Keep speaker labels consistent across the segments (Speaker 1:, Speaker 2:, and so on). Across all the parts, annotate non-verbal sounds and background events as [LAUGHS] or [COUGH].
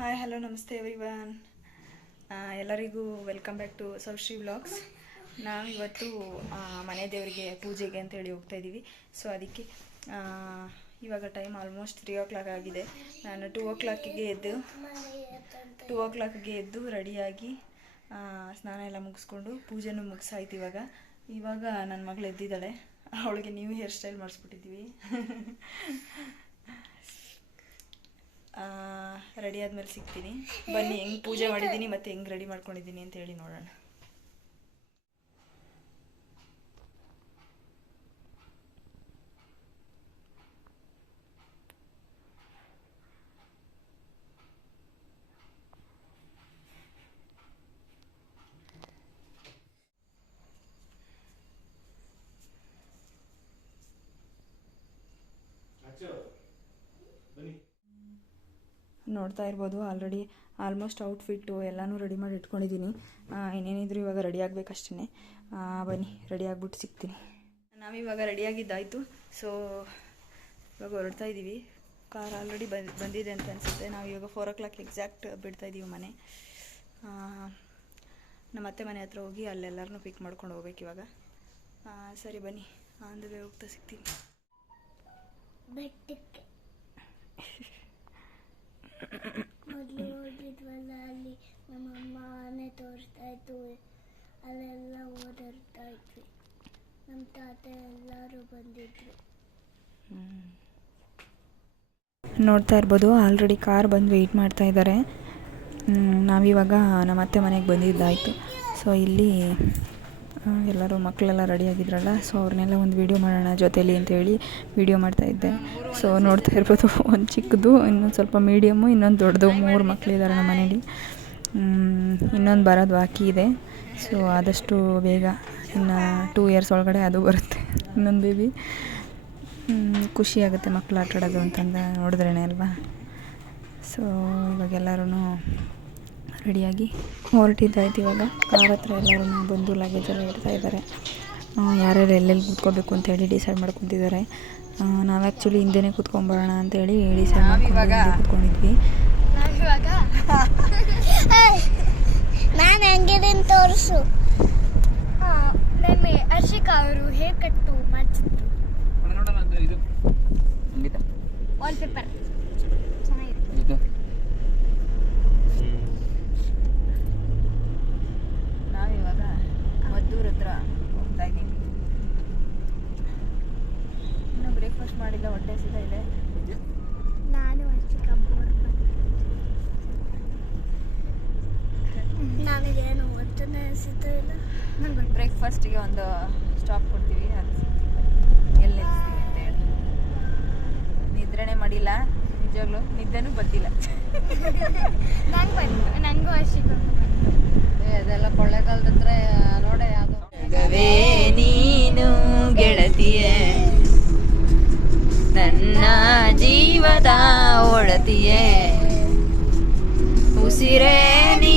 Speaker 1: Hi hello ನಮಸ್ತೆ everyone ಎಲ್ಲರಿಗೂ welcome back to Saushree vlogs ನಾವು ಇವತ್ತು ಮನೆ ದೇವರಿಗೆ ಪೂಜೆಗೆ ಅಂತೇಳಿ ಹೋಗ್ತಾ ಇದ್ದೀವಿ ಸೊ ಅದಕ್ಕೆ ಇವಾಗ time almost three o'clock ಆಗಿದೆ. ನಾನು ಟೂ ಓ ಕ್ಲಾಕಿಗೆ ಎದ್ದು ಟೂ ಓ ಕ್ಲಾಕಿಗೆ ಎದ್ದು ರೆಡಿಯಾಗಿ ಸ್ನಾನ ಎಲ್ಲ ಮುಗಿಸ್ಕೊಂಡು ಪೂಜೆನೂ ಮುಗಿಸಾಯ್ತು ಇವಾಗ. ಇವಾಗ ನನ್ನ ಮಗಳು ಎದ್ದಿದ್ದಾಳೆ. ಅವಳಿಗೆ ನ್ಯೂ ಹೇರ್ ಸ್ಟೈಲ್ ಮಾಡಿಸ್ಬಿಟ್ಟಿದ್ದೀವಿ [LAUGHS] ರೆಡಿ ಆದ್ಮೇಲೆ ಸಿಗ್ತೀನಿ. ಬನ್ನಿ ಹೆಂಗೆ ಪೂಜೆ ಮಾಡಿದ್ದೀನಿ ಮತ್ತೆ ಹೆಂಗೆ ರೆಡಿ ಮಾಡ್ಕೊಂಡಿದ್ದೀನಿ ಅಂತ ಹೇಳಿ ನೋಡೋಣ. ನೋಡ್ತಾ ಇರ್ಬೋದು. ಆಲ್ರೆಡಿ ಆಲ್ಮೋಸ್ಟ್ ಔಟ್ಫಿಟ್ಟು ಎಲ್ಲನೂ ರೆಡಿ ಮಾಡಿ ಇಟ್ಕೊಂಡಿದ್ದೀನಿ ಏನೇನಿದ್ರು ಇನ್ನೇನಿದ್ರು ಇವಾಗ ರೆಡಿ ಆಗಬೇಕಷ್ಟೇ ಬನ್ನಿ ರೆಡಿ ಆಗ್ಬಿಟ್ಟು ಸಿಗ್ತೀನಿ. ನಾವಿವಾಗ ರೆಡಿಯಾಗಿದ್ದಾಯಿತು ಸೊ ಇವಾಗ ಹೊರಡ್ತಾ ಇದ್ದೀವಿ ಕಾರ್ ಆಲ್ರೆಡಿ ಬಂದು ಬಂದಿದೆ ಅಂತ ಅನಿಸುತ್ತೆ. ನಾವು ಇವಾಗ ಫೋರ್ ಓ ಕ್ಲಾಕ್ ಎಕ್ಸಾಕ್ಟ್ ಬಿಡ್ತಾ ಇದ್ದೀವಿ ಮನೆ. ನಮ್ಮ ಅತ್ತೆ ಮನೆ ಹತ್ರ ಹೋಗಿ ಅಲ್ಲೆಲ್ಲರನ್ನೂ ಪಿಕ್ ಮಾಡ್ಕೊಂಡು ಹೋಗ್ಬೇಕು ಇವಾಗ. ಸರಿ ಬನ್ನಿ ಆನ್ ದ ವೇ ಹೋಗ್ತಾ ಸಿಗ್ತೀನಿ.
Speaker 2: ಬೆಟ್ಟಕ್ಕೆ [LAUGHS] ಮೊದಲು ಹೋಗಿದ್ವಲ್ಲ ಅಲ್ಲಿ ನಮ್ಮ ಅಮ್ಮ ಆನೆ ತೋರಿಸ್ತಾ ಇತ್ತು ಅಲ್ಲೆಲ್ಲ ಓಡಾಡ್ತಾ ಇದ್ವಿ. ನಮ್ಮ ತಾತೆ ಎಲ್ಲರೂ ಬಂದಿದ್ರು.
Speaker 1: ನೋಡ್ತಾ ಇರ್ಬೋದು ಆಲ್ರೆಡಿ ಕಾರ್ ಬಂದು ವೆಯ್ಟ್ ಮಾಡ್ತಾ ಇದ್ದಾರೆ ನಾವಿವಾಗ ನಮ್ಮ ಅತ್ತೆ ಮನೆಗೆ ಬಂದಿದ್ದಾಯಿತು. ಸೊ ಇಲ್ಲಿ ಎಲ್ಲರೂ ಮಕ್ಕಳೆಲ್ಲ ರೆಡಿ ಆಗಿದ್ರಲ್ಲ ಸೊ ಅವ್ರನ್ನೆಲ್ಲ ಒಂದು ವೀಡಿಯೋ ಮಾಡೋಣ ಜೊತೇಲಿ ಅಂತೇಳಿ ವೀಡಿಯೋ ಮಾಡ್ತಾ ಇದ್ದೆ. ಸೊ ನೋಡ್ತಾ ಇರ್ಬೋದು ಒಂದು ಚಿಕ್ಕದು ಇನ್ನೊಂದು ಸ್ವಲ್ಪ ಮೀಡಿಯಮ್ಮು ಇನ್ನೊಂದು ದೊಡ್ಡದು ಮೂರು ಮಕ್ಕಳಿದ್ದಾರೆ ನಮ್ಮ ಮನೇಲಿ. ಇನ್ನೊಂದು ಬರೋದು ಬಾಕಿ ಇದೆ. ಸೊ ಆದಷ್ಟು ಬೇಗ ಇನ್ನು ಟೂ ಇಯರ್ಸ್ ಒಳಗಡೆ ಅದು ಬರುತ್ತೆ ಇನ್ನೊಂದು ಬೇಬಿ ಹ್ಮ್, ಖುಷಿ ಆಗುತ್ತೆ ಮಕ್ಕಳು ಆಟ ಆಡೋದು ಅಂತಂದ ನೋಡಿದ್ರೇ ಅಲ್ವಾ? ಸೊ ಇವಾಗ ಎಲ್ಲರೂ ರೆಡಿಯಾಗಿ ಹೊರಟಿದ್ದಾಯ್ತು ಇವಾಗ. ಕಾರ್ ಹತ್ರ ಎಲ್ಲರೂ ಬಂದು ಲಗೇಜ್ ಎಲ್ಲ ಇಡ್ತಾ ಇದ್ದಾರೆ. ಯಾರ್ಯಾರು ಎಲ್ಲೆಲ್ಲಿ ಕೂತ್ಕೋಬೇಕು ಅಂತ ಹೇಳಿ ಡಿಸೈಡ್ ಮಾಡ್ಕೊತಿದ್ದಾರೆ. ನಾವು ಆ್ಯಕ್ಚುಲಿ ಹಿಂದೆನೇ ಕೂತ್ಕೊಂಬರೋಣ ಅಂತೇಳಿ ಡಿಸೈಡ್ ಮಾಡ್ಕೊಂಡು ಕೂತ್ಕೊಂಡಿದ್ವಿ. [LAUGHS]
Speaker 2: ನಾನು ಹೆಂಗಿದ್ದೀನಿ ತೋರಿಸು. ನನ್ನ ಹರ್ಷಿಕಾ ಅವರು ಹೇರ್ ಕಟ್ಟು ಮಾಡಿಸಿದ್ರು. ವಾಲ್
Speaker 1: ஓடத்தியே உசிரே நீ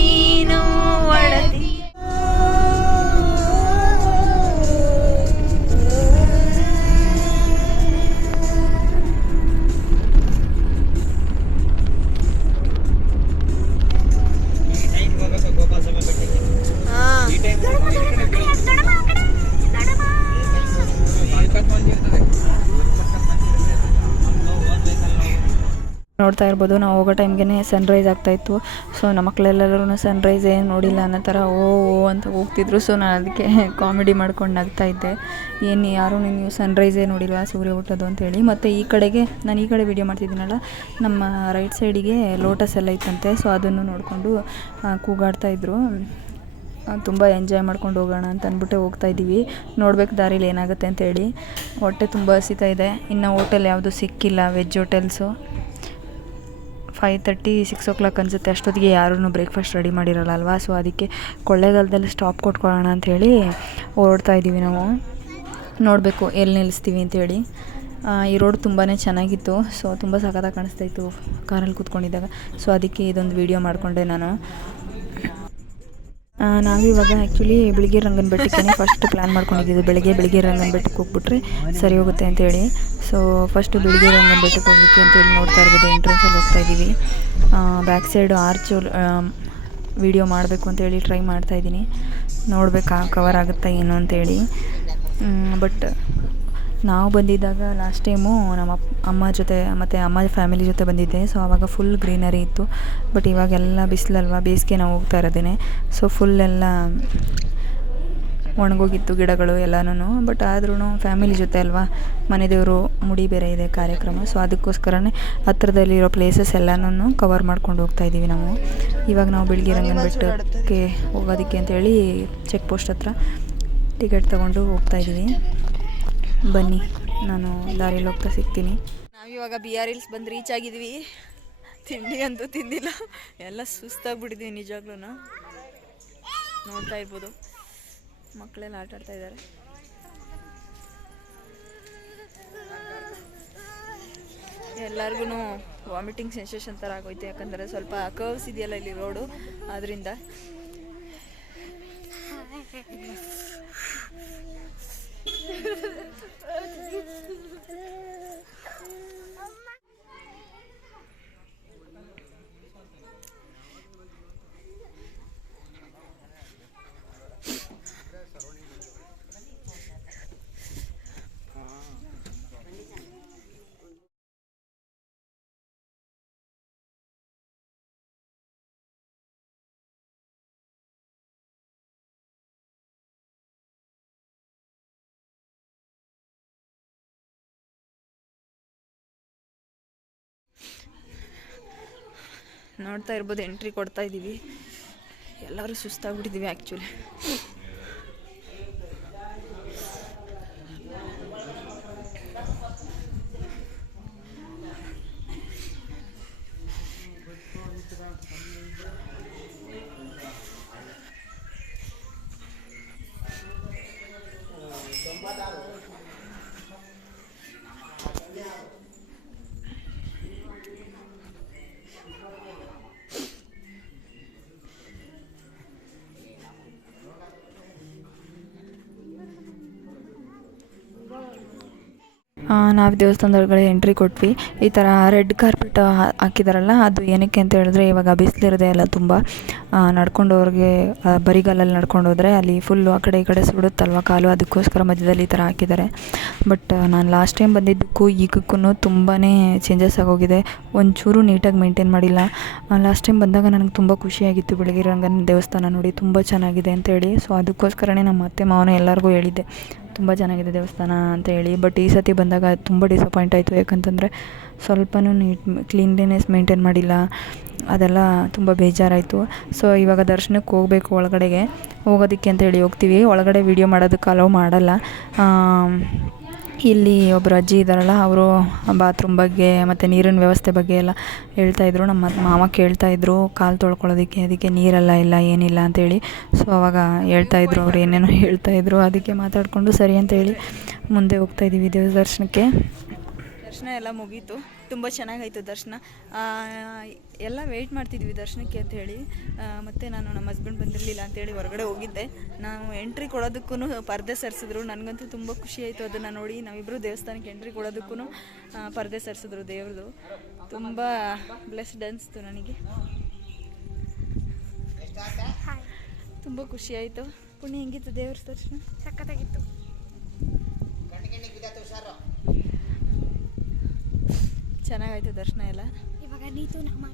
Speaker 1: ನೋಡ್ತಾ ಇರ್ಬೋದು. ನಾವು ಹೋಗೋ ಟೈಮ್ಗೆ ಸನ್ರೈಸ್ ಆಗ್ತಾಯಿತ್ತು ಸೊ ನಮ್ಮ ಮಕ್ಕಳೆಲ್ಲರೂ ಸನ್ರೈಸ್ ಏನು ನೋಡಿಲ್ಲ ಅನ್ನೋ ಥರ ಓ ಓ ಅಂತ ಹೋಗ್ತಿದ್ರು. ಸೊ ನಾನು ಅದಕ್ಕೆ [LAUGHS] ಕಾಮಿಡಿ ಮಾಡ್ಕೊಂಡು ನಗ್ತಾ ಇದ್ದೆ. ಏನು ಯಾರೂ ನೀವು ಸನ್ರೈಸೇ ನೋಡಿಲ್ವಾ ಸೂರ್ಯ ಹುಟ್ಟೋದು ಅಂತೇಳಿ ಮತ್ತು ಈ ಕಡೆಗೆ, ನಾನು ಈ ಕಡೆ ವೀಡಿಯೋ ಮಾಡ್ತಿದ್ದೀನಲ್ಲ, ನಮ್ಮ ರೈಟ್ ಸೈಡಿಗೆ ಲೋಟಸ್ ಎಲ್ಲ ಇತ್ತಂತೆ. ಸೊ ಅದನ್ನು ನೋಡಿಕೊಂಡು ಕೂಗಾಡ್ತಾ ಇದ್ರು. ತುಂಬ ಎಂಜಾಯ್ ಮಾಡ್ಕೊಂಡು ಹೋಗೋಣ ಅಂತ ಅಂದ್ಬಿಟ್ಟು ಹೋಗ್ತಾ ಇದ್ದೀವಿ. ನೋಡ್ಬೇಕು ದಾರಿಲಿ ಏನಾಗುತ್ತೆ ಅಂತೇಳಿ ಹೊಟ್ಟೆ ತುಂಬ ಹಸಿತಾ ಇದೆ. ಇನ್ನು ಹೋಟೆಲ್ ಯಾವುದು ಸಿಕ್ಕಿಲ್ಲ veg hotels five thirty six o'clock ಅನಿಸುತ್ತೆ. ಅಷ್ಟೊತ್ತಿಗೆ ಯಾರೂ ಬ್ರೇಕ್ಫಾಸ್ಟ್ ರೆಡಿ ಮಾಡಿರಲ್ಲ ಅಲ್ವಾ ಸೊ ಅದಕ್ಕೆ ಕೊಳ್ಳೇಗಾಲದಲ್ಲಿ ಸ್ಟಾಪ್ ಕೊಟ್ಕೊಳ್ಳೋಣ ಅಂಥೇಳಿ ಓಡ್ತಾ ಇದ್ದೀವಿ ನಾವು. ನೋಡಬೇಕು ಎಲ್ಲಿ ನಿಲ್ಲಿಸ್ತೀವಿ ಅಂತೇಳಿ ಆ, ಈ ರೋಡ್ ತುಂಬಾ ಚೆನ್ನಾಗಿತ್ತು. ಸೊ ತುಂಬ ಸಖತ್ತಾಗಿ ಕಾಣಿಸ್ತಾ ಇತ್ತು. ಕಾರಲ್ಲಿ ಕೂತ್ಕೊಂಡಿದ್ದಾಗ. ಸೊ ಅದಕ್ಕೆ ಇದೊಂದು ವೀಡಿಯೋ ಮಾಡಿಕೊಂಡೆ ನಾನು. ನಾವಿವಾಗ ಆ್ಯಕ್ಚುಲಿ ಬೆಳಿಗ್ಗೆ ರಂಗನ ಬೆಟ್ಟಕ್ಕೆ ಫಸ್ಟ್ ಪ್ಲ್ಯಾನ್ ಮಾಡ್ಕೊಂಡಿದ್ದು ಬೆಳಿಗ್ಗೆ ಬಿಳಿಗಿ ರಂಗನ ಬೆಟ್ಟಕ್ಕೆ ಹೋಗ್ಬಿಟ್ರೆ ಸರಿ ಹೋಗುತ್ತೆ ಅಂತೇಳಿ ಸೊ ಫಸ್ಟ್ ಬೆಳಿಗ್ಗೆ ರಂಗನ ಬೆಟ್ಟಕ್ಕೆ ಹೋಗ್ಲಿಕ್ಕೆ ಅಂತೇಳಿ ನೋಡ್ತಾ ಇರ್ಬೋದು ಎಂಟ್ರೆನ್ಸಲ್ಲಿ ಹೋಗ್ತಾ ಇದ್ದೀವಿ. ಬ್ಯಾಕ್ ಸೈಡು ಆರ್ಚು ವಿಡಿಯೋ ಮಾಡಬೇಕು ಅಂತೇಳಿ ಟ್ರೈ ಮಾಡ್ತಾ ಇದ್ದೀನಿ. ನೋಡ್ಬೇಕಾ ಕವರ್ ಆಗುತ್ತಾ ಏನು ಅಂತೇಳಿ ಬಟ್ ನಾವು ಬಂದಿದ್ದಾಗ ಲಾಸ್ಟ್ ಟೈಮು ನಮ್ಮ ಅಮ್ಮ ಜೊತೆ ಮತ್ತು ಅಮ್ಮ ಫ್ಯಾಮಿಲಿ ಜೊತೆ ಬಂದಿದ್ದೆ. ಸೊ ಆವಾಗ ಫುಲ್ ಗ್ರೀನರಿ ಇತ್ತು. ಬಟ್ ಇವಾಗೆಲ್ಲ ಬಿಸಿಲಲ್ವಾ? ಬೇಸಿಗೆ ನಾವು ಹೋಗ್ತಾ ಇರೋದೇನೆ. ಸೊ ಫುಲ್ ಎಲ್ಲ ಒಣಗೋಗಿತ್ತು ಗಿಡಗಳು ಎಲ್ಲನೂ ಬಟ್ ಆದ್ರೂ ಫ್ಯಾಮಿಲಿ ಜೊತೆ ಅಲ್ವಾ? ಮನೆ ದೇವರು ಮುಡಿ ಬೇರೆ ಇದೆ ಕಾರ್ಯಕ್ರಮ. ಸೊ ಅದಕ್ಕೋಸ್ಕರನೇ ಹತ್ರದಲ್ಲಿರೋ ಪ್ಲೇಸಸ್ ಎಲ್ಲನೂ ಕವರ್ ಮಾಡ್ಕೊಂಡು ಹೋಗ್ತಾ ಇದ್ದೀವಿ ನಾವು. ಇವಾಗ ನಾವು ಬೆಳಗ್ಗೆ ರಂಗನ ಬೆಟ್ಟಕ್ಕೆ ಹೋಗೋದಕ್ಕೆ ಅಂತೇಳಿ ಚೆಕ್ ಪೋಸ್ಟ್ ಹತ್ರ ಟಿಕೆಟ್ ತೊಗೊಂಡು ಹೋಗ್ತಾ ಇದ್ದೀವಿ. ಬನ್ನಿ, ನಾನು ದಾರಿಯಲ್ಲಿ ಹೋಗ್ತಾ ಸಿಗ್ತೀನಿ. ನಾವಿವಾಗ ಬಿ ಆರ್ ಇಲ್ಸ್ ಬಂದು ರೀಚ್ ಆಗಿದ್ವಿ. ತಿಂಡಿ ಅಂತೂ ತಿಂದಿಲ್ಲ. ಎಲ್ಲ ಸುಸ್ತಾಗ್ಬಿಟ್ಟಿದ್ವಿ ನಿಜಾಗ್ಲೂ ನೋಡ್ತಾ ಇರ್ಬೋದು. ಮಕ್ಕಳೆಲ್ಲ ಆಟ ಆಡ್ತಾ ಇದ್ದಾರೆ. ಎಲ್ಲರಿಗೂ ವಾಮಿಟಿಂಗ್ ಸೆನ್ಸೇಷನ್ ಥರ ಆಗೋಯ್ತು. ಯಾಕಂದರೆ ಸ್ವಲ್ಪ ಕರ್ವ್ಸ್ ಇದೆಯಲ್ಲ ಇಲ್ಲಿ ರೋಡು ಅದರಿಂದ Okay. [LAUGHS] ನೋಡ್ತಾ ಇರ್ಬೋದು ಎಂಟ್ರಿ ಕೊಡ್ತಾ ಇದ್ದೀವಿ ಎಲ್ಲರೂ ಸುಸ್ತಾಗ್ಬಿಟ್ಟಿದ್ದೀವಿ ಆ್ಯಕ್ಚುಲಿ ನಾವು ದೇವಸ್ಥಾನದೊಳಗಡೆ ಎಂಟ್ರಿ ಕೊಟ್ವಿ. ಈ ಥರ ರೆಡ್ ಕಾರ್ಪೆಟ್ ಹಾಕಿದಾರಲ್ಲ, ಅದು ಏನಕ್ಕೆ ಅಂತ ಹೇಳಿದ್ರೆ ಇವಾಗ ಬಿಸಿಲಿರದೆ ಎಲ್ಲ ತುಂಬ ನಡ್ಕೊಂಡವ್ರಿಗೆ ಬರಿಗಾಲಲ್ಲಿ ನಡ್ಕೊಂಡು ಹೋದರೆ ಅಲ್ಲಿ ಫುಲ್ಲು ಆ ಕಡೆ ಈ ಕಡೆ ಸುಡುತ್ತಲ್ವ ಕಾಲು, ಅದಕ್ಕೋಸ್ಕರ ಮಧ್ಯದಲ್ಲಿ ಈ ಥರ ಹಾಕಿದ್ದಾರೆ. ಬಟ್ ನಾನು ಲಾಸ್ಟ್ ಟೈಮ್ ಬಂದಿದ್ದಕ್ಕೂ ಈಗಕ್ಕೂ ತುಂಬಾ ಚೇಂಜಸ್ ಆಗೋಗಿದೆ. ಒಂಚೂರು ನೀಟಾಗಿ ಮೇಂಟೈನ್ ಮಾಡಿಲ್ಲ. ಲಾಸ್ಟ್ ಟೈಮ್ ಬಂದಾಗ ನನಗೆ ತುಂಬ ಖುಷಿಯಾಗಿತ್ತು ಬೆಳಗ್ಗೆ ರಂಗನ ದೇವಸ್ಥಾನ ನೋಡಿ, ತುಂಬ ಚೆನ್ನಾಗಿದೆ ಅಂತೇಳಿ ಸೊ ಅದಕ್ಕೋಸ್ಕರನೇ ನಮ್ಮ ಅತ್ತೆ ಮಾವನ ಎಲ್ಲರಿಗೂ ಹೇಳಿದ್ದೆ. ತುಂಬ ಚೆನ್ನಾಗಿದೆ ದೇವಸ್ಥಾನ ಅಂತ ಹೇಳಿ. ಬಟ್ ಈ ಸತಿ ಬಂದಾಗ ತುಂಬ ಡಿಸಪಾಯಿಂಟ್ ಆಯಿತು. ಯಾಕಂತಂದರೆ ಸ್ವಲ್ಪನೂ ನೀಟ್ ಕ್ಲೀನ್ಲಿನೆಸ್ ಮೇಂಟೈನ್ ಮಾಡಿಲ್ಲ. ಅದೆಲ್ಲ ತುಂಬ ಬೇಜಾರಾಯಿತು. ಸೊ ಇವಾಗ ದರ್ಶನಕ್ಕೆ ಹೋಗಬೇಕು ಒಳಗಡೆಗೆ. ಹೋಗೋದಕ್ಕೆ ಅಂತ ಹೇಳಿ ಹೋಗ್ತೀವಿ. ಒಳಗಡೆ ವೀಡಿಯೋ ಮಾಡೋದಕ್ಕೆ ಅಲೋ ಮಾಡಲ್ಲ. ಇಲ್ಲಿ ಒಬ್ಬರು ಅಜ್ಜಿ ಇದ್ದಾರಲ್ಲ, ಅವರು ಬಾತ್ರೂಮ್ ಬಗ್ಗೆ ಮತ್ತು ನೀರಿನ ವ್ಯವಸ್ಥೆ ಬಗ್ಗೆ ಎಲ್ಲ ಹೇಳ್ತಾಯಿದ್ರು ನಮ್ಮ ಮಾಮ ಕೇಳ್ತಾಯಿದ್ರು ಕಾಲು ತೊಳ್ಕೊಳ್ಳೋದಕ್ಕೆ, ಅದಕ್ಕೆ ನೀರೆಲ್ಲ ಇಲ್ಲ, ಏನಿಲ್ಲ ಅಂತೇಳಿ ಸೊ ಅವಾಗ ಹೇಳ್ತಾಯಿದ್ರು ಅವ್ರು ಏನೇನೋ ಹೇಳ್ತಾಯಿದ್ರು ಅದಕ್ಕೆ ಮಾತಾಡಿಕೊಂಡು ಸರಿ ಅಂತೇಳಿ ಮುಂದೆ ಹೋಗ್ತಾ ಇದ್ದೀವಿ ದೇವ್ರ ದರ್ಶನಕ್ಕೆ ದರ್ಶನ ಎಲ್ಲ ಮುಗೀತು. ತುಂಬ ಚೆನ್ನಾಗಾಯಿತು ದರ್ಶನ. ಎಲ್ಲ ವೆಯ್ಟ್ ಮಾಡ್ತಿದ್ವಿ ದರ್ಶನಕ್ಕೆ ಅಂತ ಹೇಳಿ. ಮತ್ತು ನಾನು ನಮ್ಮ ಹಸ್ಬೆಂಡ್ ಬಂದಿರಲಿಲ್ಲ ಅಂತೇಳಿ ಹೊರಗಡೆ ಹೋಗಿದ್ದೆ. ನಾವು ಎಂಟ್ರಿ ಕೊಡೋದಕ್ಕೂ ಪರ್ದೆ ಸರಿಸಿದ್ರು. ನನಗಂತೂ ತುಂಬ ಖುಷಿ ಆಯಿತು ಅದನ್ನು ನೋಡಿ. ನಾವಿಬ್ಬರು ದೇವಸ್ಥಾನಕ್ಕೆ ಎಂಟ್ರಿ ಕೊಡೋದಕ್ಕೂ ಪರ್ದೆ ಸರಿಸಿದ್ರು ದೇವ್ರದು. ತುಂಬ ಬ್ಲೆಸ್ಡ್ ಅನಿಸ್ತು ನನಗೆ. ತುಂಬ ಖುಷಿ ಆಯಿತು. ಪುಣ್ಯ ಹೆಂಗಿತ್ತು ದೇವ್ರ ದರ್ಶನ?
Speaker 2: ಸಖತ್ತಾಗಿತ್ತು.
Speaker 1: ಚೆನ್ನಾಗಾಯ್ತು ದರ್ಶನ ಎಲ್ಲ.
Speaker 2: ಇವಾಗ ನೀತು ನಮ್ಮ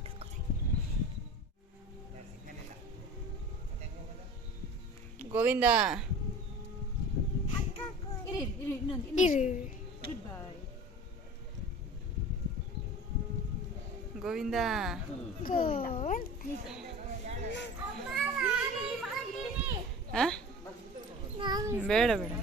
Speaker 1: ಗೋವಿಂದ.
Speaker 2: ಇರು
Speaker 1: ಗೋವಿಂದ? ಬೇಡ ಬೇಡ.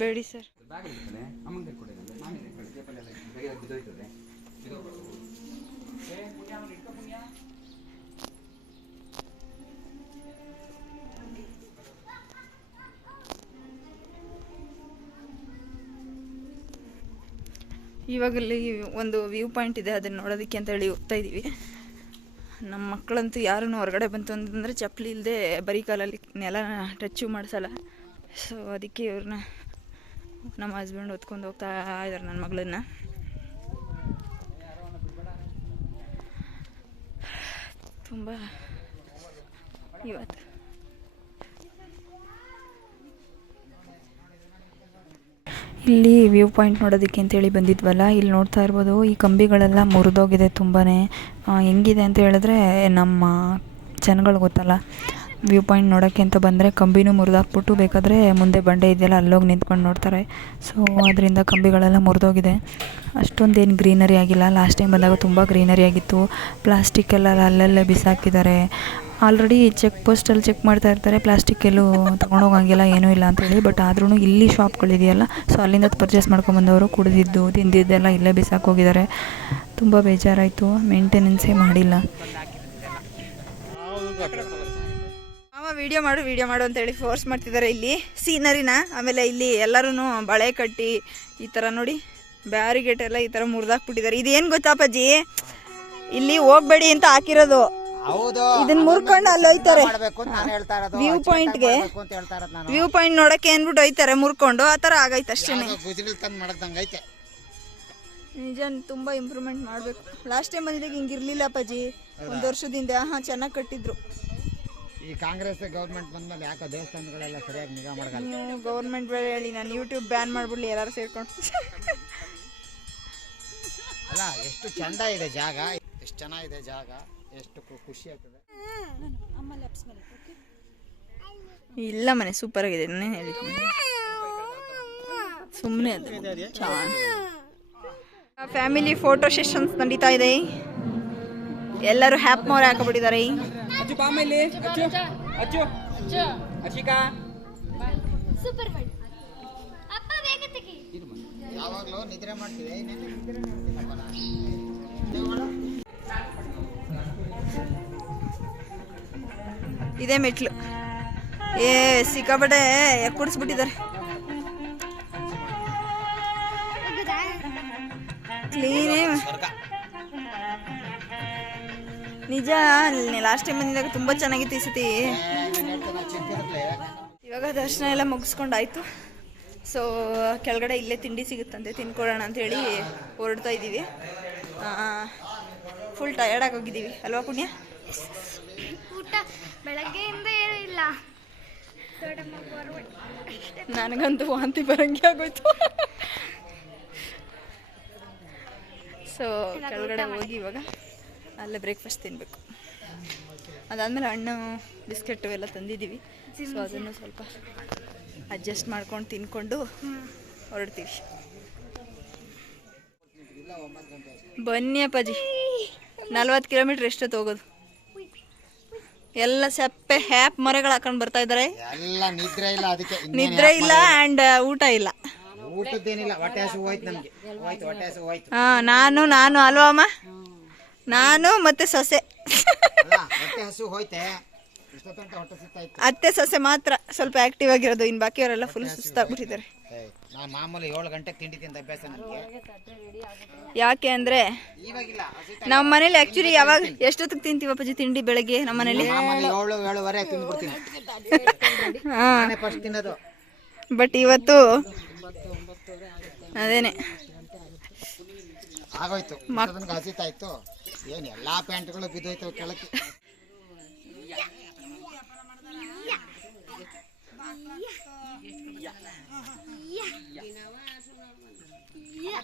Speaker 1: ಬೇಡಿ ಸರ್. ಇವಾಗಲ್ಲಿ ಒಂದು ವ್ಯೂ ಪಾಯಿಂಟ್ ಇದೆ ಅದನ್ನು ನೋಡೋದಕ್ಕೆ ಅಂತ ಹೇಳಿ ಹೋಗ್ತಾ ಇದ್ದೀವಿ ನಮ್ಮ ಮಕ್ಕಳಂತೂ ಯಾರೂ ಹೊರಗಡೆ ಬಂತು ಅಂತಂದರೆ ಚಪ್ಪಲಿ ಇಲ್ಲದೆ ಬರೀ ಕಾಲಲ್ಲಿ ನೆಲ ಟಚ್ಚು ಮಾಡಿಸಲ್ಲ. ಸೊ ಅದಕ್ಕೆ ಇವ್ರನ್ನ ನಮ್ಮ ಹಸ್ಬೆಂಡ್ ಹೊತ್ಕೊಂಡು ಹೋಗ್ತಾ ಇದ್ದಾರೆ ನನ್ನ ಮಗಳನ್ನ. ತುಂಬ ಇವತ್ತು. ಇಲ್ಲಿ ವ್ಯೂ ಪಾಯಿಂಟ್ ನೋಡೋದಕ್ಕೆ ಅಂತೇಳಿ ಬಂದಿದ್ವಲ್ಲ, ಇಲ್ಲಿ ನೋಡ್ತಾ ಇರ್ಬೋದು ಈ ಕಂಬಿಗಳೆಲ್ಲ ಮುರಿದೋಗಿದೆ ತುಂಬಾ ಹೆಂಗಿದೆ ಅಂತ ಹೇಳಿದ್ರೆ ನಮ್ಮ ಜನಗಳು ಗೊತ್ತಲ್ಲ. ವ್ಯೂ ಪಾಯಿಂಟ್ ನೋಡೋಕ್ಕೆ ಅಂತ ಬಂದರೆ ಕಂಬಿನೂ ಮುರಿದಾಕ್ಬಿಟ್ಟು ಬೇಕಾದರೆ ಮುಂದೆ ಬಂಡೆ ಇದೆಯಲ್ಲ, ಅಲ್ಲೋಗಿ ನಿಂತ್ಕೊಂಡು ನೋಡ್ತಾರೆ. ಸೊ ಅದರಿಂದ ಕಂಬಿಗಳೆಲ್ಲ ಮುರಿದೋಗಿದೆ. ಅಷ್ಟೊಂದೇನು ಗ್ರೀನರಿ ಆಗಿಲ್ಲ. ಲಾಸ್ಟ್ ಟೈಮ್ ಬಂದಾಗ ತುಂಬ ಗ್ರೀನರಿ ಆಗಿತ್ತು. ಪ್ಲಾಸ್ಟಿಕ್ ಎಲ್ಲ ಅಲ್ಲಲ್ಲೇ ಬಿಸಾಕಿದ್ದಾರೆ. ಆಲ್ರೆಡಿ ಚೆಕ್ ಪೋಸ್ಟಲ್ಲಿ ಚೆಕ್ ಮಾಡ್ತಾ ಇರ್ತಾರೆ ಪ್ಲಾಸ್ಟಿಕ್ ಎಲ್ಲೂ ತೊಗೊಂಡೋಗಂಗಿಲ್ಲ, ಏನೂ ಇಲ್ಲ ಅಂತೇಳಿ ಬಟ್ ಆದ್ರೂ ಇಲ್ಲಿ ಶಾಪ್ಗಳಿದೆಯಲ್ಲ ಸೊ ಅಲ್ಲಿಂದ ಪರ್ಚೇಸ್ ಮಾಡ್ಕೊಂಬಂದವರು ಕುಡಿದಿದ್ದು, ತಿಂದಿದ್ದೆಲ್ಲ ಇಲ್ಲೇ ಬಿಸಾಕೋಗಿದ್ದಾರೆ. ತುಂಬ ಬೇಜಾರಾಯಿತು. ಮೇಂಟೆನೆನ್ಸೇ ಮಾಡಿಲ್ಲ. ವಿಡಿಯೋ ಮಾಡು ವಿಡಿಯೋ ಮಾಡು ಅಂತೇಳಿ ಫೋರ್ಸ್ ಮಾಡ್ತಿದ್ದಾರೆ ಇಲ್ಲಿ. ಸೀನರಿನ ಆಮೇಲೆ ಇಲ್ಲಿ ಎಲ್ಲರೂ ಬಳೆ ಕಟ್ಟಿ ಈ ಥರ ನೋಡಿ ಬ್ಯಾರಿಗೇಟ್ ಎಲ್ಲ ಈ ಥರ ಮುರಿದಾಕ್ಬಿಟ್ಟಿದ್ದಾರೆ. ಇದೇನು ಗೊತ್ತಾ ಅಪ್ಪಾಜಿ? ಇಲ್ಲಿ ಹೋಗ್ಬೇಡಿ ಅಂತ ಹಾಕಿರೋದು. ಇದನ್ನ ಮುರ್ಕೊಂಡು ಅಲ್ಲಿ ಹೋಯ್ತಾರೆ. ವ್ಯೂ ಪಾಯಿಂಟ್ಗೆ ವ್ಯೂ ಪಾಯಿಂಟ್ ನೋಡಕ್ಕೆ ಅಂದ್ಬಿಟ್ಟು ಹೋಯ್ತಾರೆ ಮುರ್ಕೊಂಡು. ಆ ಥರ ಆಗೈತೆ ಅಷ್ಟೇನೆ ನಿಜ ತುಂಬಾ ಇಂಪ್ರೂವ್ಮೆಂಟ್ ಮಾಡಬೇಕು. ಲಾಸ್ಟ್ ಟೈಮ್ ಬಂದಿದ್ದಾಗ ಹಿಂಗೆ ಇರಲಿಲ್ಲ ಅಪ್ಪಾಜಿ. ಒಂದು ವರ್ಷದಿಂದ ಹಾಂ ಚೆನ್ನಾಗಿ ಕಟ್ಟಿದ್ರು.
Speaker 3: ಈ ಕಾಂಗ್ರೆಸ್ ಗೌರ್ಮೆಂಟ್ ಬಂದ್ಮೇಲೆ ಯಾಕೋ ದೇವಸ್ಥಾನಗಳೆಲ್ಲ ಸರಿಯಾಗಿ ನಿಗಾ ಮಾಡಲ್ಲ
Speaker 1: ನೀವು ಗೌರ್ಮೆಂಟ್ ಬೇರೆ ಹೇಳಿ ನಾನು ಯೂಟ್ಯೂಬ್ ಬ್ಯಾನ್ ಮಾಡ್ಬಿಡ್ಲಿ ಎಲ್ಲರೂ ಸೇರ್ಕೊಂಡು.
Speaker 3: ಅಲ್ಲ ಎಷ್ಟು ಚಂದ ಇದೆ ಜಾಗ ಎಷ್ಟು ಚೆನ್ನಾಗಿದೆ ಜಾಗ ಎಷ್ಟು ಖುಷಿ ಆಗ್ತದೆ.
Speaker 1: ಇಲ್ಲ ಮನೆ ಸೂಪರ್ ಆಗಿದೆ ನಾನೇ ಹೇಳಿದ್ದೀನಿ ಸುಮ್ಮನೆ ಅದು ಫ್ಯಾಮಿಲಿ ಫೋಟೋ ಸೆಷನ್ಸ್ ನಡೀತಾ ಇದೆ. ಎಲ್ಲರೂ ಹ್ಯಾಪ್ ಮೋರ್ ಹಾಕಬಿಟ್ಟಿದ್ದಾರೆ.
Speaker 2: ಸೂಪರ್ ಬಡ್ ಅಪ್ಪ ಬೇಗ ತೆಗಿ.
Speaker 3: ಯಾವಾಗಲೂ ನಿದ್ರೆ ಮಾಡ್ತೀವಿ ನೆನ್ನೆ ನಿದ್ರೆ ಮಾಡ್ತೀನಪ್ಪ ನಾನು.
Speaker 1: ಇದೇ ಮೆಟ್ಲು. ಏ ಸಿಕ್ಕಾಪಟ್ಟೆ ಕುಡಿಸ್ಬಿಟ್ಟಿದ್ದಾರೆ ಕ್ಲೀನೇ ನಿಜ ಲಾಸ್ಟ್ ಟೈಮ್ ಬಂದಿದ್ದಾಗ ತುಂಬ ಚೆನ್ನಾಗಿತ್ತು ಈ ಸತಿ. ಇವಾಗ ದರ್ಶನ ಎಲ್ಲ ಮುಗಿಸ್ಕೊಂಡಾಯ್ತು. ಸೊ ಕೆಳಗಡೆ ಇಲ್ಲೇ ತಿಂಡಿ ಸಿಗುತ್ತಂತೆ ತಿನ್ಕೊಡೋಣ ಅಂತೇಳಿ ಹೊರಡ್ತಾ ಇದ್ದೀವಿ. ಫುಲ್ ಟಯರ್ಡ್ ಆಗೋಗಿದ್ದೀವಿ ಅಲ್ವಾ ಪುಣ್ಯ?
Speaker 2: ಊಟ ಬೆಳಗ್ಗೆಯಿಂದ ಏನಿಲ್ಲ
Speaker 1: ನನಗಂತೂ ವಾಂತಿ ಬರಂಗೆ ಆಗೋಯ್ತು. ಸೊ ಕೆಳಗಡೆ ಹೋಗಿ ಇವಾಗ ಅಲ್ಲೇ ಬ್ರೇಕ್ಫಾಸ್ಟ್ ತಿನ್ನಬೇಕು ಅದಾದಮೇಲೆ ಹಣ್ಣು ಬಿಸ್ಕೆಟು ಎಲ್ಲ ತಂದಿದ್ದೀವಿ. ಸೊ ಅದನ್ನು ಸ್ವಲ್ಪ ಅಡ್ಜಸ್ಟ್ ಮಾಡ್ಕೊಂಡು ತಿನ್ಕೊಂಡು ಹೊರಡ್ತೀವಿ. ಬನ್ನಿ ಅಪ್ಪಾಜಿ. ನಲ್ವತ್ತು ಕಿಲೋಮೀಟ್ರ್ ಎಷ್ಟೊತ್ತು ಹೋಗೋದು? ಎಲ್ಲ ಸಪ್ಪೆ ಹ್ಯಾಪ್ ಮರಗಳು ಹಾಕೊಂಡು ಬರ್ತಾ ಇದ್ದಾರೆ.
Speaker 3: ನಿದ್ರೆ ಇಲ್ಲ ಅದಕ್ಕೆ
Speaker 1: ನಿದ್ರೆ ಇಲ್ಲ ಆ್ಯಂಡ್ ಊಟ ಇಲ್ಲ?
Speaker 3: ಊಟದ್ದೇನಿಲ್ಲ ಹೊಟ್ಟೆ ಹಸು ಹೋಯ್ತು ನಮ್ಗೆ. ಹೋಯ್ತು ಹೊಟ್ಟೆ ಹಸು ಹೋಯ್ತು.
Speaker 1: ಹಾ ನಾನು ನಾನು ಅಲ್ವಾ ಅಮ್ಮ? ನಾನು ಮತ್ತೆ ಸೊಸೆ.
Speaker 3: ಹಸು ಹೋಯ್ತೆ.
Speaker 1: ಅತ್ತೆ ಸೊಸೆ ಮಾತ್ರ ಸ್ವಲ್ಪ ಆಕ್ಟಿವ್ ಆಗಿರೋದು ಇನ್ನು ಬಾಕಿಯವರೆಲ್ಲ ಫುಲ್ ಸುಸ್ತಾಗ್ಬಿಟ್ಟಿದ್ದಾರೆ
Speaker 3: ನಾನು ಮಾಮೂಲಿ ಏಳು ಗಂಟೆಗೆ ತಿಂಡಿ ತಿಂದ ಅಭ್ಯಾಸ ನನಗೆ
Speaker 1: ಯಾಕೆ ಅಂದ್ರೆ ನಮ್ಮ ಮನೇಲಿ ಆಕ್ಚುಲಿ ಯಾವಾಗ ಎಷ್ಟೊತ್ತಿಗೆ ತಿಂತೀವಿ ಅಪ್ಪಾಜಿ ತಿಂಡಿ ಬೆಳಗ್ಗೆ ನಮ್ಮ ಮನೇಲಿ? ಬಟ್ ಇವತ್ತು ಅದೇನೆ.
Speaker 3: ಆಗೋಯ್ತು ಏನು ಎಲ್ಲ ಪ್ಯಾಂಟ್ಗಳು ಬಿದ್ದೋಯ್ತವೆ ಕೆಳಕ್ಕೆ?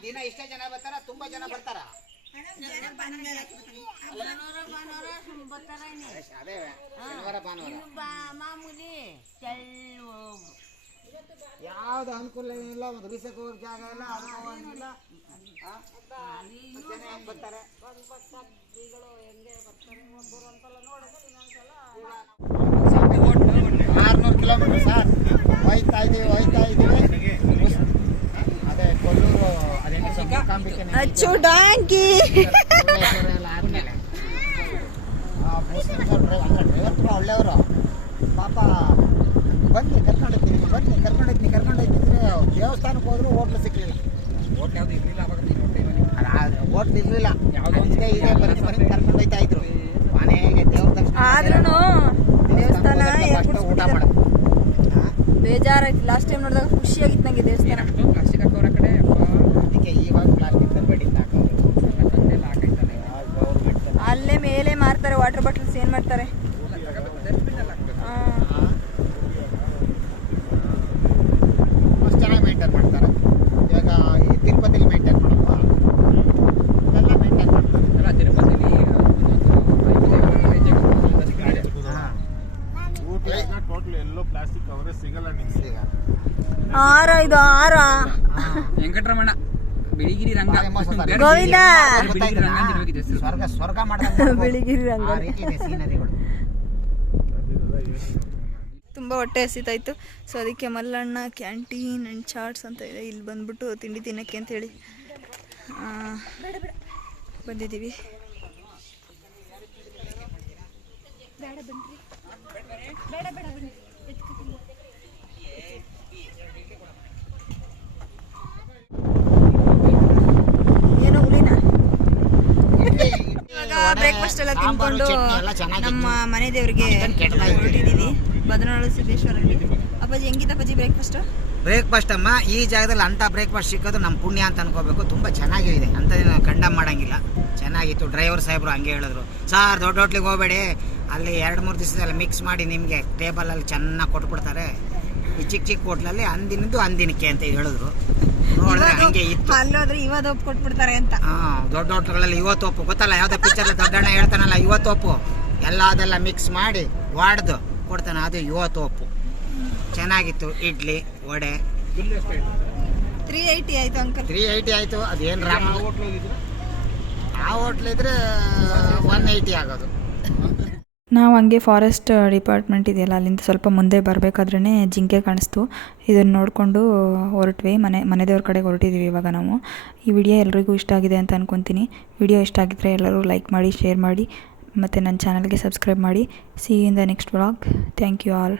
Speaker 3: ದಿನ ಇಷ್ಟೇ ಜನ ಬರ್ತಾರ? ತುಂಬಾ ಜನ ಬರ್ತಾರ? ಭಾನುವಾರ. ಯಾವ್ದು ಅನುಕೂಲ ಏನಿಲ್ಲ, ಒಂದು ರಿಸಕ್ ಹೋಗಿ ಜಾಗ ಇಲ್ಲ, ಅದು ಹೋಗಂಗಿಲ್ಲ ಆ? ಜನ ಹೆಂಗ್ ಬರ್ತಾರೆ ಆರ್ನೂರು ಕಿಲೋಮೀಟರ್ ಸರ್ ಹೋಯ್ತಾ ಇದೀವಿ ಹೋಯ್ತಾ ಇದೀವಿ ಉಸ್- ಅದೇ ಕೊಲ್ಲೂರು ಅದೇ
Speaker 1: ಅಚ್ಚು ಡಾಂಕಿ
Speaker 3: ಡ್ರೈವರ್ ಒಳ್ಳೆಯವರು ಪಾಪ ಬನ್ನಿ ಕರ್ಕೊಂಡೋಗ್ತೀನಿ ಬನ್ನಿ ಕರ್ಕೊಂಡೋಗ್ತೀನಿ ಕರ್ಕೊಂಡೋಗ್ತಿದ್ರೆ ದೇವಸ್ಥಾನಕ್ಕೆ ಹೋದ್ರು ಹೋಟ್ಲು ಸಿಕ್ಕಲಿಲ್ಲ
Speaker 4: ಹೋಟ್ಲ್ ಯಾವುದು ಇರಲಿಲ್ಲ ಅವಾಗ ಒಂದು
Speaker 3: ಇದೆ ಕರ್ಕೊಂಡು ಹೋಯ್ತಾ ಇದ್ರು. ಮನೆಗೆ ದೇವ್ರ
Speaker 1: ಆದ್ರೂ ದೇವಸ್ಥಾನ
Speaker 3: ಊಟ ಮಾಡೋದು?
Speaker 1: ಬೇಜಾರಾಯ್ತು. ಲಾಸ್ಟ್ ಟೈಮ್ ನೋಡಿದಾಗ ಖುಷಿಯಾಗಿತ್ತು ನಂಗೆ ದೇವಸ್ಥಾನ.
Speaker 4: ಅಷ್ಟು ಪ್ಲಾಸ್ಟಿಕ್ ಹಾಕೋರ ಕಡೆ
Speaker 3: ಅದಕ್ಕೆ ಇವಾಗ ಪ್ಲಾಸ್ಟಿಕ್
Speaker 1: ಅಲ್ಲೇ ಮೇಲೆ ಮಾರ್ತಾರೆ ವಾಟರ್ ಬಾಟಲ್ಸ್ ಏನ್ ಮಾಡ್ತಾರೆ
Speaker 4: ಡಸ್ಟ್ಬಿನ್ ಎಲ್ಲ ಹಾಕ್ಬೇಕು
Speaker 1: ಆ,
Speaker 3: ಅಷ್ಟು ಚೆನ್ನಾಗಿ ಮೇಂಟೈನ್ ಮಾಡ್ತಾರೆ ಇವಾಗ ಈ ತಿರುಪತಿಲಿ ಮೇಂಟೈನ್ ಮಾಡಲ್ವಾ ಇದೆಲ್ಲ ಮೇಂಟೈನ್ ಮಾಡ್ತಾರೆ
Speaker 4: ಅಲ್ಲ ತಿರುಪತಿಲಿ
Speaker 5: ಟೋಟಲ್ ಎಲ್ಲೋ ಪ್ಲಾಸ್ಟಿಕ್ ಕವರೇ ಸಿಗಲ್ಲ ನಿಮ್ಗೆ
Speaker 3: ಈಗ
Speaker 1: ಆರ ಇದು ಆರ.
Speaker 4: ವೆಂಕಟರಮಣ ಬಿಳಿಗಿರಿ ರಂಗ.
Speaker 1: ಗೋವಿಂದ!
Speaker 4: ಬಿಳಿಗಿರಿ ರಂಗ ಅಂತ
Speaker 3: ಸ್ವರ್ಗ ಸ್ವರ್ಗ
Speaker 1: ಬಿಳಿಗಿರಿ ರಂಗ. ತುಂಬ ಹೊಟ್ಟೆ ಹಸಿತಾಯಿತು. ಸೊ ಅದಕ್ಕೆ ಮಲ್ಲಣ್ಣ ಕ್ಯಾಂಟೀನ್ ಆ್ಯಂಡ್ ಚಾಟ್ಸ್ ಅಂತ ಇದೆ. ಇಲ್ಲಿ ಬಂದ್ಬಿಟ್ಟು ತಿಂಡಿ ತಿನ್ನೋಕ್ಕೆ ಅಂತೇಳಿ ಆ, ಬಂದಿದ್ದೀವಿ.
Speaker 2: ಬೇಡ ಬನ್ರಿ ಬೇಡ ಬೇಡ ಬನ್ನಿ ಎತ್ಕೊತೀನಿ
Speaker 1: ಏನು ಹುಲಿನ
Speaker 3: ಇಡ್ಲಿ,
Speaker 1: ಇವಾಗ
Speaker 3: ವಡೆ,
Speaker 1: ಬ್ರೇಕ್ಫಾಸ್ಟ್ ಎಲ್ಲ ತಿನ್ಕೊಂಡು. ನಮ್ಮ ಮನೆ ದೇವರಿಗೆ. ಹೊರಟಿದ್ದೀವಿ. ಬದನಾಳು ಸಿದ್ದೇಶ್ವರಲ್ಲಿ ಅಪ್ಪಾಜಿ ಹೆಂಗಿತ್ತು ಅಪ್ಪಾಜಿ ಬ್ರೇಕ್ಫಾಸ್ಟ್?
Speaker 3: ಬ್ರೇಕ್ಫಾಸ್ಟ್ ಅಮ್ಮ ಈ ಜಾಗದಲ್ಲಿ ಅಂತ ಬ್ರೇಕ್ಫಾಸ್ಟ್ ಸಿಕ್ಕೋದು ನಮ್ಮ ಪುಣ್ಯ ಅಂತ ಅನ್ಕೋಬೇಕು. ತುಂಬ ಚೆನ್ನಾಗಿದೆ. ಅಂತ ಕಂಡಮ್ ಮಾಡಂಗಿಲ್ಲ. ಚೆನ್ನಾಗಿತ್ತು. ಡ್ರೈವರ್ ಸಾಹೇಬರು ಹಂಗೆ ಹೇಳಿದ್ರು. ಸಾರ್ ದೊಡ್ಡ ಹೋಟ್ಲಿಗೆ ಹೋಗಬೇಡಿ. ಅಲ್ಲಿ ಎರಡು ಮೂರು ದಿವಸದಲ್ಲಿ ಮಿಕ್ಸ್ ಮಾಡಿ ನಿಮಗೆ ಟೇಬಲಲ್ಲಿ ಚೆನ್ನಾಗಿ ಕೊಟ್ಬಿಡ್ತಾರೆ. ಈ ಚಿಕ್ಕ ಚಿಕ್ಕ ಹೋಟ್ಲಲ್ಲಿ ಅಂದಿನದ್ದು ಅಂದಿನಕ್ಕೆ ಅಂತ ಹೇಳಿದ್ರು.
Speaker 1: ಅಲ್ಲೋದ್ರೆ ಇವತ್ತು ಒಪ್ಪು ಕೊಟ್ಬಿಡ್ತಾರೆ ಅಂತ.
Speaker 3: ದೊಡ್ಡ ಇವತ್ತು ಒಪ್ಪು. ಗೊತ್ತಲ್ಲ ಯಾವ್ದೋ ಪಿಕ್ಚರ್ ದೊಡ್ಡಣ್ಣ ಹೇಳ್ತಾನಲ್ಲ ಇವತ್ತೊಪ್ಪು ಎಲ್ಲ ಅದೆಲ್ಲ ಮಿಕ್ಸ್ ಮಾಡಿ ವಾಡ್ದು ಕೊಡ್ತಾನೆ ಅದು ಇವತ್ತು ಒಪ್ಪು. ಚೆನ್ನಾಗಿತ್ತು ಇಡ್ಲಿ ವಡೆ?
Speaker 1: ತ್ರೀ ಏಯ್ಟಿ ಆಯ್ತು ಅಂಕಲ್
Speaker 3: ತ್ರೀ ಏಯ್ಟಿ ಆಯಿತು ಅದೇನು ರಾಮ? ಆ ಹೋಟ್ಲ್ ಇದ್ರೆ ಒನ್ ಏಯ್ಟಿ ಆಗೋದು.
Speaker 1: ನಾವು ಹಂಗೆ ಫಾರೆಸ್ಟ್ ಡಿಪಾರ್ಟ್ಮೆಂಟ್ ಇದೆಯಲ್ಲ, ಅಲ್ಲಿಂದ ಸ್ವಲ್ಪ ಮುಂದೆ ಬರಬೇಕಾದ್ರೇ ಜಿಂಕೆ ಕಾಣಿಸ್ತು. ಇದನ್ನು ನೋಡಿಕೊಂಡು ಹೊರಟ್ವಿ, ಮನೆ ಮನೆ ಕಡೆ ಹೊರಟಿದ್ದೀವಿ ಇವಾಗ ನಾವು. ಈ ವಿಡಿಯೋ ಎಲ್ರಿಗೂ ಇಷ್ಟ ಆಗಿದೆ ಅಂತ ಅನ್ಕೊತೀನಿ. ವಿಡಿಯೋ ಇಷ್ಟ ಆಗಿದ್ದರೆ ಎಲ್ಲರೂ ಲೈಕ್ ಮಾಡಿ ಶೇರ್ ಮಾಡಿ, ಮತ್ತು ನನ್ನ ಚಾನಲ್ಗೆ ಸಬ್ಸ್ಕ್ರೈಬ್ ಮಾಡಿ. See in the next vlog thank you all